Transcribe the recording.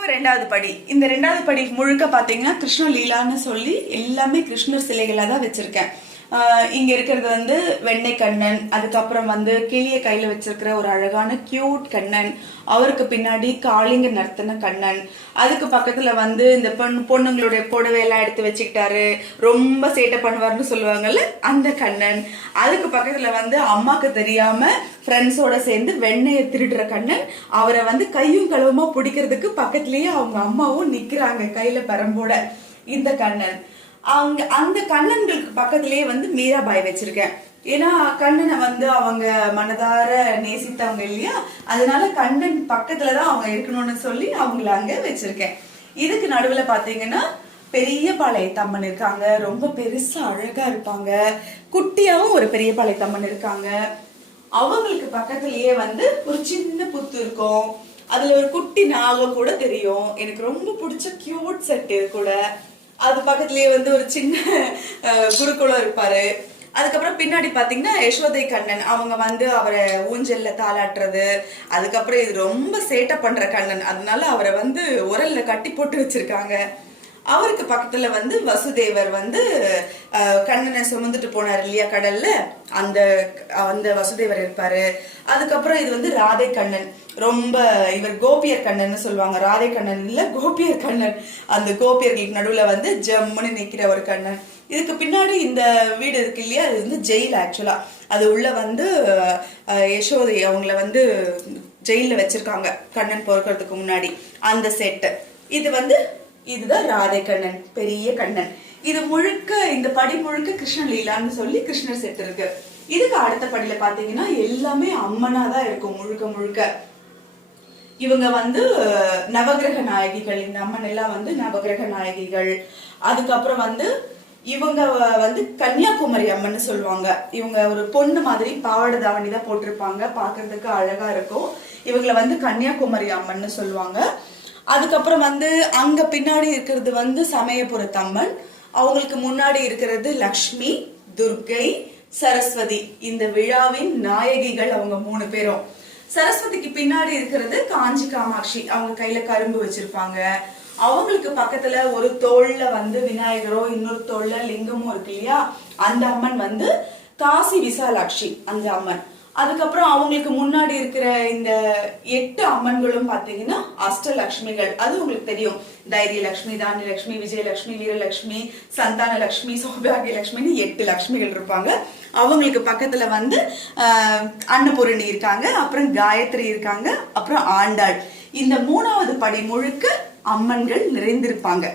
இப்போ ரெண்டாவது படி. இந்த ரெண்டாவது படி முழுக்க பாத்தீங்கன்னா கிருஷ்ண லீலான்னு சொல்லி எல்லாமே கிருஷ்ணர் சிலைகளா தான் வச்சிருக்கேன். இங்க இருக்கிறது வந்து வெண்ணெய் கண்ணன், அதுக்கப்புறம் வந்து கிளிய கையில வச்சிருக்கிற ஒரு அழகான கியூட் கண்ணன், அவருக்கு பின்னாடி காளிங்க நர்த்தன கண்ணன், அதுக்கு பக்கத்துல வந்து இந்த பொண்ணுங்களுடைய புடவையெல்லாம் எடுத்து வச்சுக்கிட்டாரு, ரொம்ப சேட்டை பண்ணுவார்னு சொல்லுவாங்கல்ல அந்த கண்ணன், அதுக்கு பக்கத்துல வந்து அம்மாக்கு தெரியாம ஃப்ரெண்ட்ஸோட சேர்ந்து வெண்ணெயை திருடுற கண்ணன், அவரை வந்து கையும் களவுமா பிடிக்கிறதுக்கு பக்கத்துலயே அவங்க அம்மாவும் நிக்கிறாங்க கையில பரம்போட இந்த கண்ணன். அவங்க அந்த கண்ணன்களுக்கு பக்கத்திலேயே வந்து மீராபாய் வச்சிருக்கேன். ஏன்னா கண்ணனை வந்து அவங்க மனதார நேசித்தவங்க இல்லையா, அதனால கண்ணன் பக்கத்துலதான் அவங்க இருக்கணும்னு சொல்லி அவங்கள அங்க வச்சிருக்கேன். இதுக்கு நடுவுல பாத்தீங்கன்னா பெரிய பாளையத்தம்மன் இருக்காங்க, ரொம்ப பெருசா அழகா இருப்பாங்க. குட்டியாவும் ஒரு பெரிய பாளையத்தம்மன் இருக்காங்க. அவங்களுக்கு பக்கத்திலேயே வந்து ஒரு சின்ன புத்து இருக்கும், அதுல ஒரு குட்டி நாகம் கூட தெரியும். எனக்கு ரொம்ப பிடிச்ச கியூட் செட் கூட. அது பக்கத்துலயே வந்து ஒரு சின்ன குருகுலம் இருப்பாரு. அதுக்கப்புறம் பின்னாடி பாத்தீங்கன்னா யசோதை கண்ணன், அவங்க வந்து அவரை ஊஞ்சல்ல தாளாட்டுறது. அதுக்கப்புறம் இது ரொம்ப சேட்டை பண்ற கண்ணன், அதனால அவரை வந்து உரல்ல கட்டி போட்டு வச்சிருக்காங்க. அவருக்கு பக்கத்துல வந்து வசுதேவர் வந்து கண்ணனை சுமந்துட்டு போனார் இல்லையா கடல்ல, அந்த அந்த வசுதேவர் இருப்பாரு. அதுக்கப்புறம் இது வந்து ராதை கண்ணன், ரொம்ப இவர் கோபியர் கண்ணன் சொல்லுவாங்க, ராதை கண்ணன் இல்ல கோபியர் கண்ணன். அந்த கோபியர்களுக்கு நடுவுல வந்து ஜம்முன்னு நிக்கிற ஒரு கண்ணன். இதுக்கு பின்னாடி இந்த வீடு இருக்கு இல்லையா, அது வந்து ஜெயில். ஆக்சுவலா அது உள்ள வந்து யசோதை அவங்கள வந்து ஜெயில வச்சிருக்காங்க கண்ணன் பொறுக்கிறதுக்கு முன்னாடி, அந்த செட்டு. இது வந்து இதுதான் ராதை கண்ணன், பெரிய கண்ணன். இது முழுக்க இந்த படி முழுக்க கிருஷ்ண லீலான்னு சொல்லி கிருஷ்ணர் செட் இருக்கு. இதுக்கு அடுத்த படியில பாத்தீங்கன்னா எல்லாமே அம்மனா தான் இருக்கும் முழுக்க முழுக்க. இவங்க வந்து நவகிரக நாயகிகள், இந்த அம்மன் எல்லாம் வந்து நவகிரக நாயகிகள். அதுக்கப்புறம் வந்து இவங்க வந்து கன்னியாகுமரி அம்மன் சொல்லுவாங்க. இவங்க ஒரு பொண்ணு மாதிரி பாவாடை தாவணி தான் போட்டிருப்பாங்க, பாக்குறதுக்கு அழகா இருக்கும். இவங்களை வந்து கன்னியாகுமரி அம்மன் சொல்லுவாங்க. அதுக்கப்புறம் வந்து அங்க பின்னாடி இருக்கிறது வந்து சமயபுரத்தம்மன், அவங்களுக்கு முன்னாடி இருக்கிறது லக்ஷ்மி, துர்கை, சரஸ்வதி. இந்த விழாவின் நாயகிகள் அவங்க 3 பேரும். சரஸ்வதிக்கு பின்னாடி இருக்கிறது காஞ்சி காமாட்சி, அவங்க கையில கரும்பு வச்சிருப்பாங்க. அவங்களுக்கு பக்கத்துல ஒரு தோல்ல வந்து விநாயகரோ இன்னொரு தோல்ல லிங்கமும் இருக்கு இல்லையா, அந்த அம்மன் வந்து காசி விசாலாட்சி அந்த அம்மன். அதுக்கப்புறம் அவங்களுக்கு முன்னாடி இருக்கிற இந்த 8 அம்மன்களும் பாத்தீங்கன்னா அஷ்டலட்சுமிகள். அது உங்களுக்கு தெரியும், தைரிய லட்சுமி, தானிய லட்சுமி, விஜயலட்சுமி, வீரலட்சுமி, சந்தான லட்சுமி, சௌபாகிய லட்சுமின்னு 8 லட்சுமிகள் இருப்பாங்க. அவங்களுக்கு பக்கத்துல வந்து அன்னபூரணி இருக்காங்க, அப்புறம் காயத்ரி இருக்காங்க, அப்புறம் ஆண்டாள். இந்த 3வது படி முழுக்க அம்மன்கள் நிறைந்திருப்பாங்க.